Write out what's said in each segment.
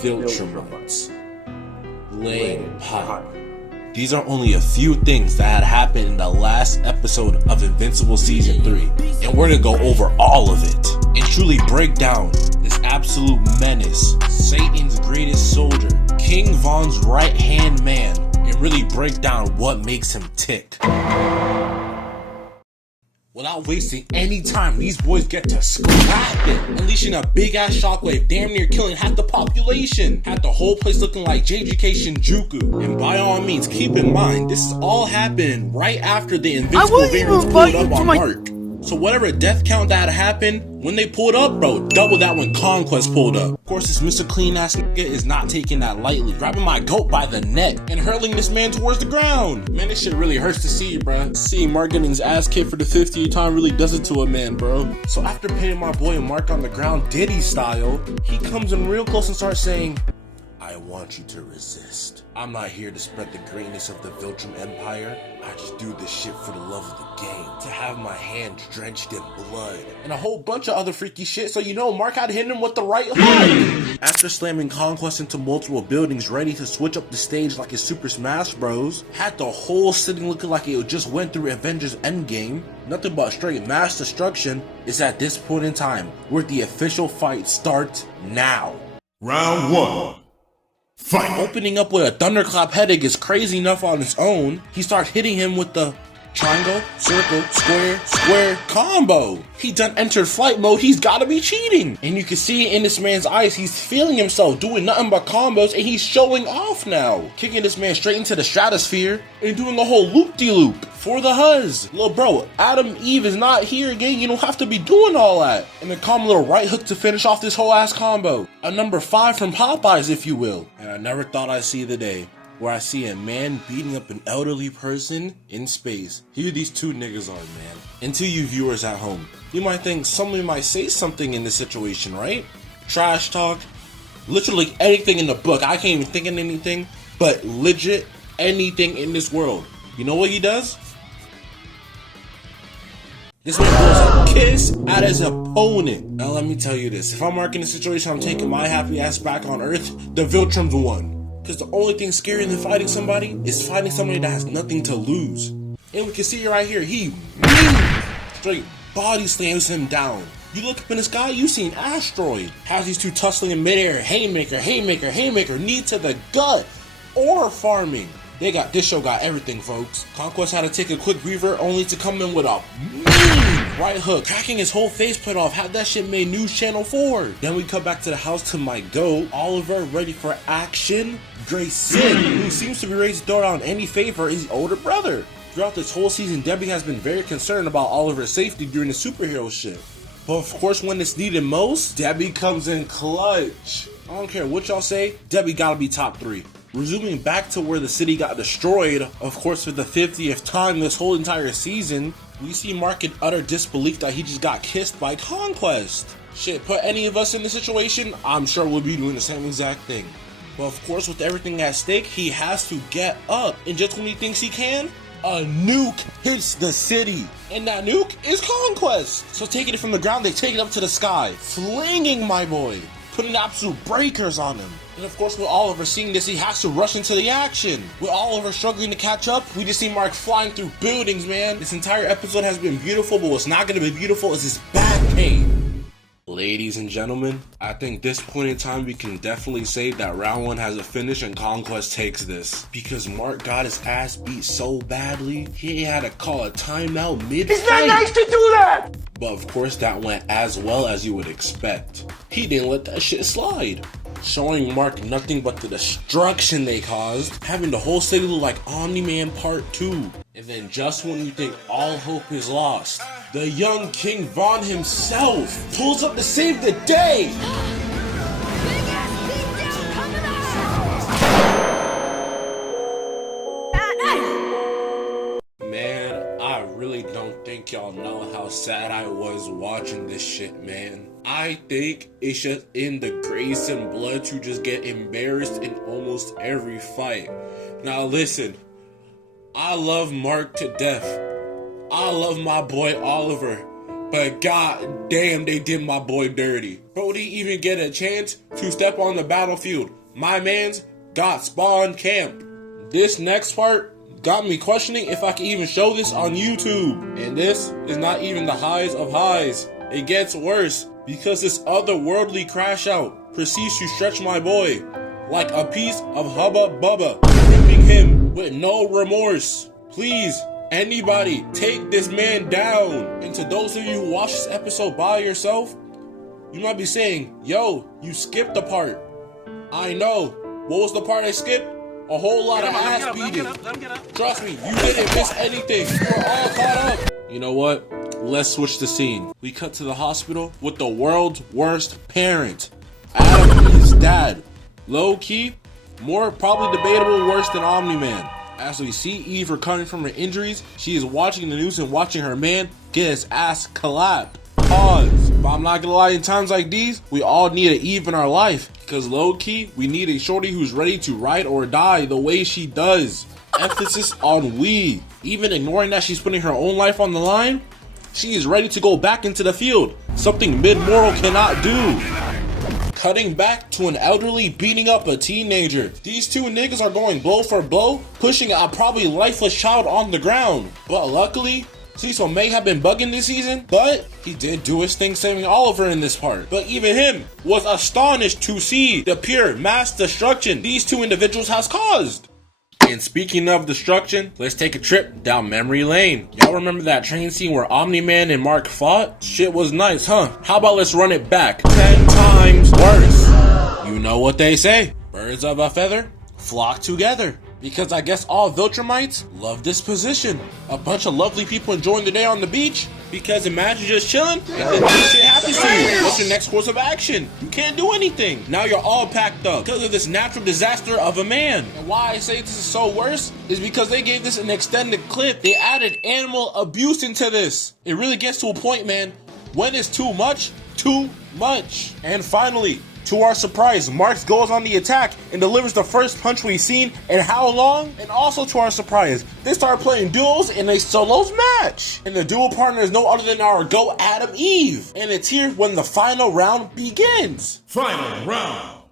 Viltrumites. Laying pipe. These are only a few things that had happened in the last episode of Invincible Season 3, and we're gonna go over all of it, and truly break down this absolute menace, Satan's greatest soldier, King Von's right-hand man, and really break down what makes him tick. Without wasting any time, these boys get to scrapping, unleashing a big-ass shockwave, damn near killing half the population, had the whole place looking like JGK Shinjuku. And by all means, keep in mind, this is all happening right after the Invincible variants pulled up on Mark. So whatever death count that happened, when they pulled up, bro, double that when Conquest pulled up. Of course, this Mr. Clean ass nigga is not taking that lightly, grabbing my goat by the neck and hurling this man towards the ground. Man, this shit really hurts to see, bro. Seeing Mark getting his ass kicked for the 50th time really does it to a man, bro. So after pinning my boy Mark on the ground Diddy style, he comes in real close and starts saying, I want you to resist. I'm not here to spread the greatness of the Viltrum Empire. I just do this shit for the love of the game. To have my hand drenched in blood. And a whole bunch of other freaky shit, so you know Mark had hit him with the right hook. After slamming Conquest into multiple buildings ready to switch up the stage like his Super Smash Bros. Had the whole city looking like it just went through Avengers Endgame. Nothing but straight mass destruction. Is at this point in time where the official fight starts now. Round 1. Fight! Opening up with a thunderclap headache is crazy enough on its own. He starts hitting him with the triangle, circle, square, square combo. He done entered flight mode, he's gotta be cheating. And you can see in this man's eyes, he's feeling himself doing nothing but combos and he's showing off now. Kicking this man straight into the stratosphere and doing a whole loop-de-loop for the Huzz. Little bro, Adam Eve is not here again, you don't have to be doing all that. And then calm little right hook to finish off this whole ass combo. A number 5 from Popeyes, if you will. And I never thought I'd see the day where I see a man beating up an elderly person in space. Here these two niggas are, man. And to you viewers at home, you might think somebody might say something in this situation, right? Trash talk, literally anything in the book. I can't even think of anything, but legit anything in this world. You know what he does? This man blows a kiss at his opponent. Now let me tell you this, if I'm marking the situation, I'm taking my happy ass back on Earth, the Viltrum's won. Because the only thing scarier than fighting somebody is fighting somebody that has nothing to lose. And we can see right here, he straight body slams him down. You look up in the sky, you see an asteroid. How's these two tussling in midair? Haymaker, haymaker, haymaker, knee to the gut, or farming. This show got everything, folks. Conquest had to take a quick breather only to come in with a mean right hook, cracking his whole faceplate off. Had that shit made News Channel 4. Then we come back to the house to my goat, Oliver, ready for action. Grayson, who seems to be ready to throw down any favor, his older brother. Throughout this whole season, Debbie has been very concerned about Oliver's safety during the superhero shit. But of course, when it's needed most, Debbie comes in clutch. I don't care what y'all say, Debbie gotta be top 3. Resuming back to where the city got destroyed, of course for the 50th time this whole entire season, we see Mark in utter disbelief that he just got kissed by Conquest. Shit, put any of us in the situation, I'm sure we'll be doing the same exact thing. But of course, with everything at stake, he has to get up. And just when he thinks he can, a nuke hits the city. And that nuke is Conquest. So taking it from the ground, they take it up to the sky, flinging my boy, putting absolute breakers on him. And of course, with Oliver seeing this, he has to rush into the action. With Oliver struggling to catch up, we just see Mark flying through buildings, man. This entire episode has been beautiful, but what's not going to be beautiful is his back pain. Ladies and gentlemen, I think this point in time we can definitely say that round 1 has a finish and Conquest takes this. Because Mark got his ass beat so badly, he had to call a timeout mid-fight. It's not nice to do that! But of course that went as well as you would expect. He didn't let that shit slide. Showing Mark nothing but the destruction they caused, having the whole city look like Omni-Man Part 2. And then just when you think all hope is lost, the young King Von himself pulls up to save the day! Man, I really don't think y'all know how sad I was watching this shit, man. I think it's just in the grace and blood to just get embarrassed in almost every fight. Now listen, I love Mark to death. I love my boy Oliver. But god damn, they did my boy dirty. Bro didn't even get a chance to step on the battlefield. My man's got spawn camp. This next part got me questioning if I can even show this on YouTube. And this is not even the highs of highs. It gets worse because this otherworldly Crashout proceeds to stretch my boy like a piece of Hubba Bubba, ripping him with no remorse. Please, anybody, take this man down. And to those of you who watch this episode by yourself, you might be saying, yo, you skipped the part. I know. What was the part I skipped? A whole lot of ass beating. Trust me, you didn't miss anything. We're all caught up. You know what? Let's switch the scene. We cut to the hospital with the world's worst parent, Adam Eve's dad. Low key, more probably debatable worse than Omni-Man. As we see Eve recovering from her injuries, she is watching the news and watching her man get his ass clapped. Pause. But I'm not gonna lie, in times like these, we all need an Eve in our life. Because low key, we need a shorty who's ready to ride or die the way she does. Emphasis on we. Even ignoring that she's putting her own life on the line, she is ready to go back into the field. Something mid-mortal cannot do. Cutting back to an elderly beating up a teenager. These two niggas are going blow for blow, pushing a probably lifeless child on the ground. But luckily, Cecil may have been bugging this season, but he did do his thing saving Oliver in this part. But even him was astonished to see the pure mass destruction these two individuals has caused. And speaking of destruction, let's take a trip down memory lane. Y'all remember that train scene where Omni-Man and Mark fought? Shit was nice, huh? How about let's run it back 10 times worse? You know what they say, birds of a feather flock together. Because I guess all Viltrumites love this position. A bunch of lovely people enjoying the day on the beach. Because imagine just chilling and then this shit happens to you. What's your next course of action? You can't do anything. Now you're all packed up because of this natural disaster of a man. And why I say this is so worse is because they gave this an extended clip. They added animal abuse into this. It really gets to a point, man. When it's too much, too much. And finally, to our surprise, Marks goes on the attack and delivers the first punch we've seen in how long? And also to our surprise, they start playing duels in a solos match. And the duel partner is no other than our GOAT Adam Eve. And it's here when the final round begins. Final round.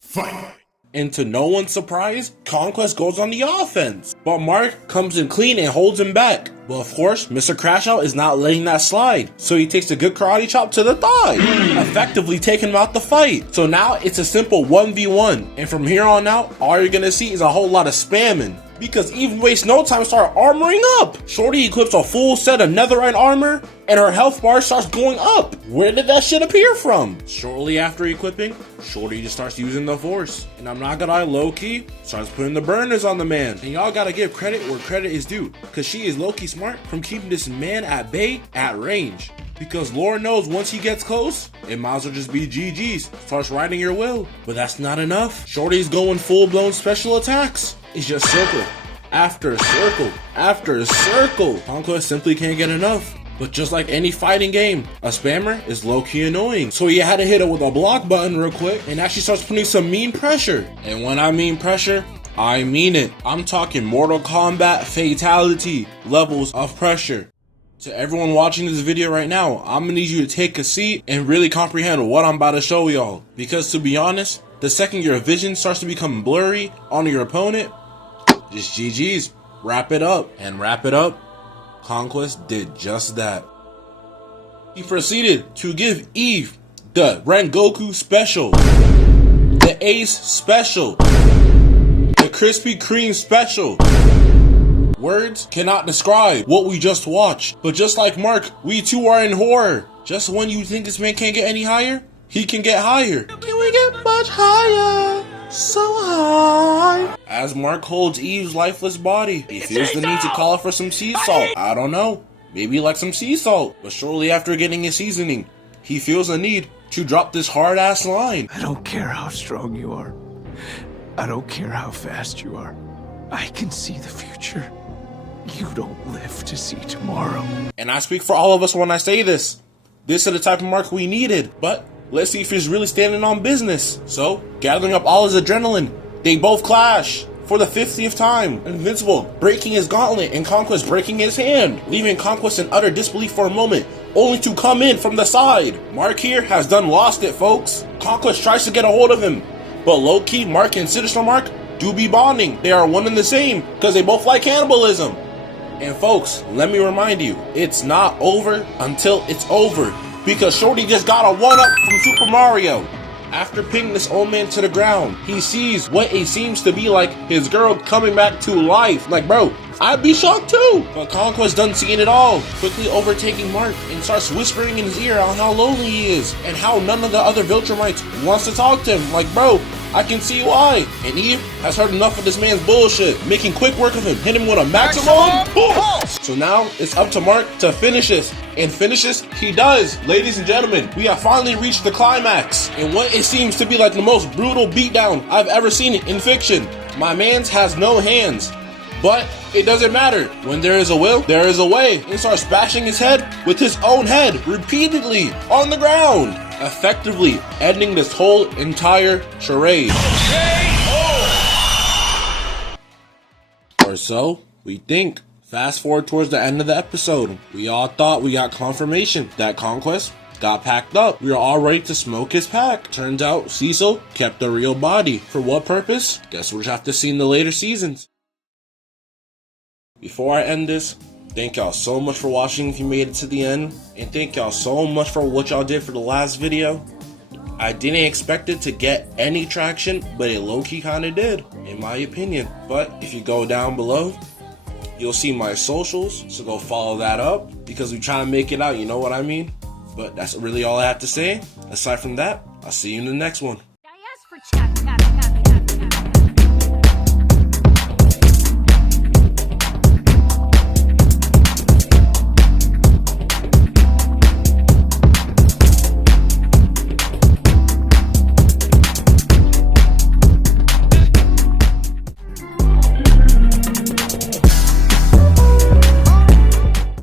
Fight. And to no one's surprise, Conquest goes on the offense. But Mark comes in clean and holds him back. But of course, Mr. Crashout is not letting that slide. So he takes a good karate chop to the thigh, effectively taking him out the fight. So now it's a simple 1v1. And from here on out, all you're gonna see is a whole lot of spamming. Because even wastes no time to start armoring up. Shorty equips a full set of netherite armor and her health bar starts going up. Where did that shit appear from? Shortly after equipping, Shorty just starts using the force. And I'm not gonna lie, low-key, starts putting the burners on the man. And y'all gotta give credit where credit is due. Cause she is low-key smart from keeping this man at bay at range. Because Lord knows once he gets close, it might as well just be GG's. Starts riding your will. But that's not enough. Shorty's going full-blown special attacks. It's just circle after circle after circle. Conquest simply can't get enough. But just like any fighting game, a spammer is low-key annoying. So he had to hit it with a block button real quick, and actually starts putting some mean pressure. And when I mean pressure, I mean it. I'm talking Mortal Kombat fatality levels of pressure. To everyone watching this video right now, I'm gonna need you to take a seat and really comprehend what I'm about to show y'all. Because to be honest, the second your vision starts to become blurry on your opponent, just GG's. Wrap it up. And wrap it up, Conquest did just that. He proceeded to give Eve the Rengoku special, the Ace special, the Krispy Kreme special. Words cannot describe what we just watched. But just like Mark, we too are in horror. Just when you think this man can't get any higher, he can get higher. Can we get much higher? So high. As Mark holds Eve's lifeless body, he feels the need to call for some sea salt. I don't know. Maybe like some sea salt. But shortly after getting his seasoning, he feels a need to drop this hard-ass line. I don't care how strong you are. I don't care how fast you are. I can see the future. You don't live to see tomorrow. And I speak for all of us when I say this. This is the type of Mark we needed. But let's see if he's really standing on business. So, gathering up all his adrenaline, they both clash. for the 50th time. Invincible breaking his gauntlet and Conquest breaking his hand, leaving Conquest in utter disbelief for a moment, only to come in from the side. Mark here has done lost it, folks. Conquest tries to get a hold of him, but low-key, Mark and Sinister Mark do be bonding. They are one and the same, because they both like cannibalism. And folks, let me remind you, it's not over until it's over, because Shorty just got a 1-up from Super Mario. After pinning this old man to the ground, he sees what it seems to be like his girl coming back to life. Like, bro, I'd be shocked too. But Conquest done seeing it all, quickly overtaking Mark and starts whispering in his ear on how lonely he is and how none of the other Viltrumites wants to talk to him. Like, bro, I can see why. And Eve has heard enough of this man's bullshit, making quick work of him, hit him with a maximum pulse. So now it's up to Mark to finish this. And finish this, he does. Ladies and gentlemen, we have finally reached the climax in what it seems to be like the most brutal beatdown I've ever seen in fiction. My man's has no hands, but it doesn't matter. When there is a will, there is a way. And starts bashing his head with his own head repeatedly on the ground, effectively ending this whole entire charade. Or so we think. Fast forward towards the end of the episode, we all thought we got confirmation that Conquest got packed up. We were all ready to smoke his pack. Turns out Cecil kept a real body. For what purpose? Guess we'll just have to see in the later seasons. Before I end this, thank y'all so much for watching if you made it to the end. And thank y'all so much for what y'all did for the last video. I didn't expect it to get any traction, but it low-key kinda did, in my opinion. But if you go down below, you'll see my socials, so go follow that up, because we try to make it out, you know what I mean? But that's really all I have to say. Aside from that, I'll see you in the next one.